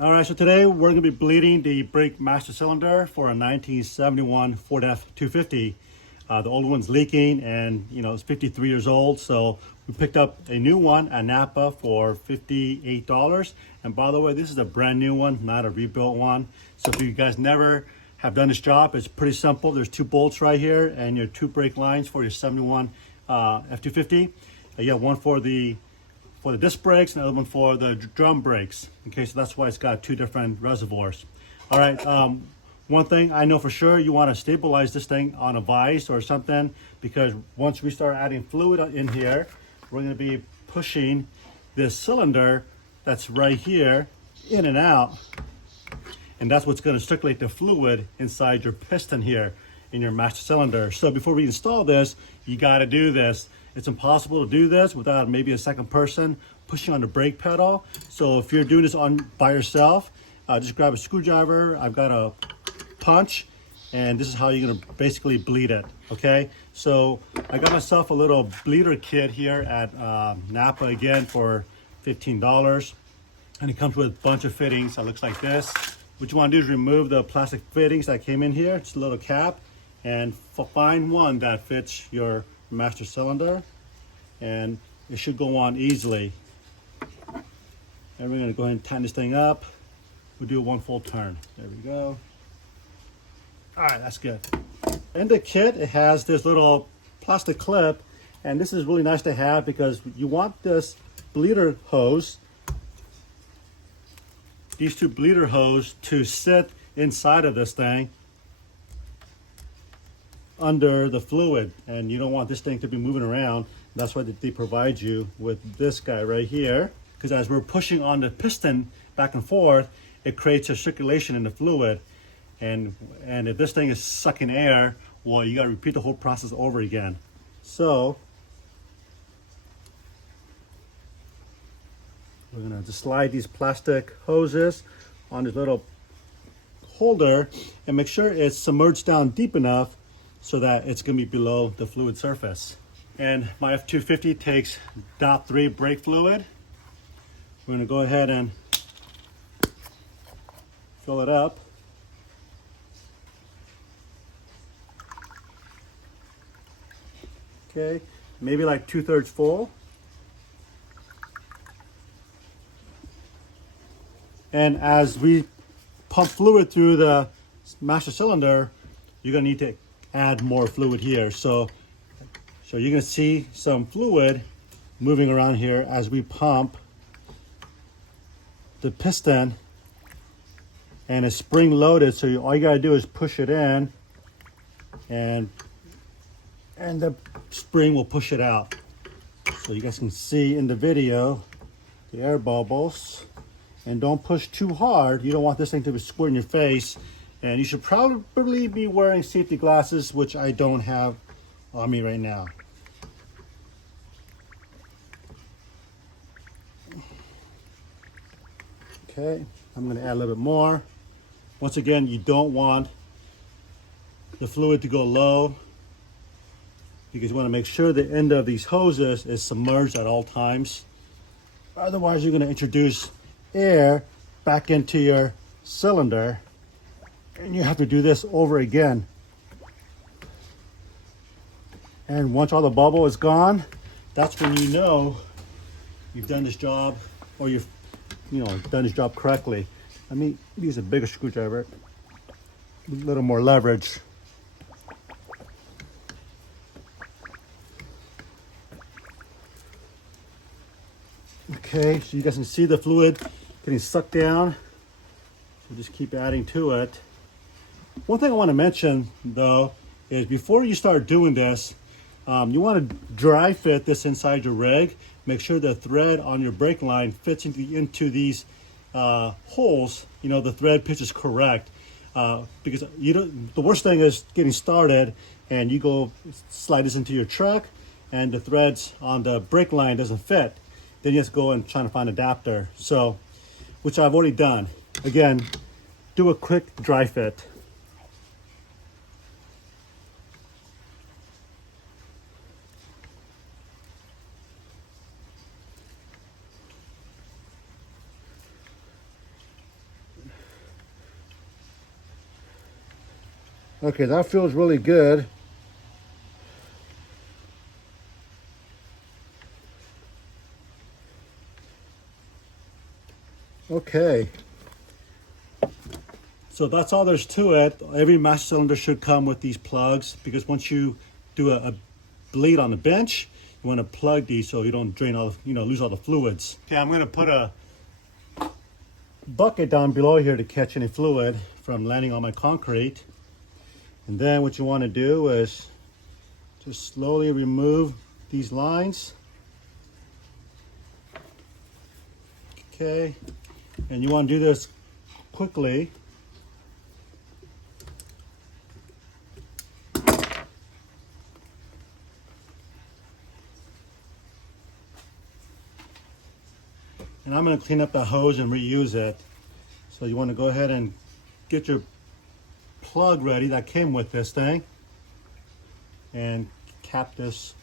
All right, so today we're going to be bleeding the brake master cylinder for a 1971 Ford F250. The old one's leaking and, it's 53 years old. So we picked up a new one at Napa for $58. And by the way, this is a brand new one, not a rebuilt one. So if you guys never have done this job, it's pretty simple. There's two bolts right here and your two brake lines for your 71 F250. You have one for the disc brakes and another one for the drum brakes. Okay, so that's why it's got two different reservoirs. All right, one thing I know for sure, you want to stabilize this thing on a vise or something, because once we start adding fluid in here, we're going to be pushing this cylinder that's right here in and out, and that's what's going to circulate the fluid inside your piston here in your master cylinder. So before we install this, you got to do this. It's impossible to do this without maybe a second person pushing on the brake pedal. So if you're doing this by yourself, just grab a screwdriver. I've got a punch, and this is how you're gonna basically bleed it, okay? So I got myself a little bleeder kit here at Napa again for $15. And it comes with a bunch of fittings that looks like this. What you wanna do is remove the plastic fittings that came in here, just a little cap, and find one that fits your master cylinder, and it should go on easily. And we're going to go ahead and tighten this thing up. We'll do one full turn. There we go. All right, that's good. In the kit, it has this little plastic clip, and this is really nice to have because you want this bleeder hose, these two bleeder hose, to sit inside of this thing under the fluid, and you don't want this thing to be moving around. That's why they provide you with this guy right here, because as we're pushing on the piston back and forth, it creates a circulation in the fluid, and if this thing is sucking air, well, you got to repeat the whole process over again. So we're gonna just slide these plastic hoses on this little holder and make sure it's submerged down deep enough so that it's going to be below the fluid surface. And my F250 takes DOT3 brake fluid. We're going to go ahead and fill it up. Okay, maybe like 2/3 full. And as we pump fluid through the master cylinder, you're going to need to add more fluid here. So you're going to see some fluid moving around here as we pump the piston, and it's spring loaded, so all you got to do is push it in, and the spring will push it out. So you guys can see in the video the air bubbles. And don't push too hard. You don't want this thing to be squirting your face. And you should probably be wearing safety glasses, which I don't have on me right now. Okay, I'm going to add a little bit more. Once again, you don't want the fluid to go low, because you want to make sure the end of these hoses is submerged at all times. Otherwise, you're going to introduce air back into your cylinder, and you have to do this over again. And once all the bubble is gone, that's when you know you've done this job, or you've done this job correctly. Let me use a bigger screwdriver, a little more leverage. Okay, so you guys can see the fluid getting sucked down. So just keep adding to it. One thing I want to mention though is before you start doing this, you want to dry fit this inside your rig. Make sure the thread on your brake line fits into these holes. The thread pitch is correct, because the worst thing is getting started and you go slide this into your truck and the threads on the brake line doesn't fit. Then you have to go and try to find an adapter. So, which I've already done. Again, do a quick dry fit. Okay, that feels really good. Okay. So that's all there's to it. Every master cylinder should come with these plugs, because once you do a bleed on the bench, you want to plug these so you don't drain all, lose all the fluids. Okay, I'm going to put a bucket down below here to catch any fluid from landing on my concrete. And then what you want to do is just slowly remove these lines. Okay, and you want to do this quickly. And I'm going to clean up the hose and reuse it. So you want to go ahead and get your plug ready that came with this thing and cap this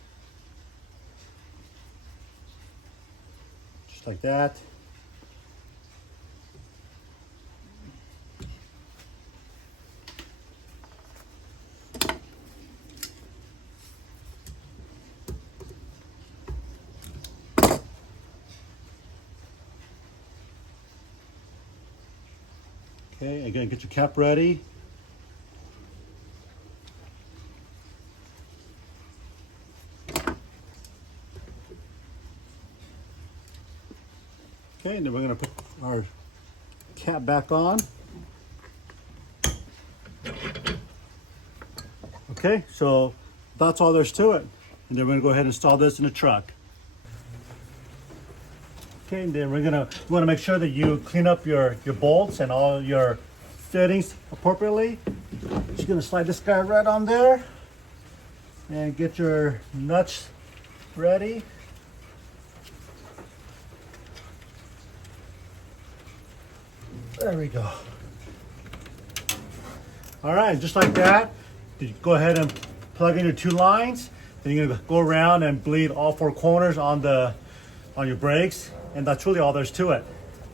just like that. Okay, again, get your cap ready. Okay, and then we're going to put our cap back on. Okay, so that's all there's to it. And then we're going to go ahead and install this in the truck. Okay, and then you want to make sure that you clean up your bolts and all your fittings appropriately. Just going to slide this guy right on there and get your nuts ready. There we go. All right, just like that, you go ahead and plug in your 2 lines. Then you're gonna go around and bleed all 4 corners on your brakes, and that's really all there's to it.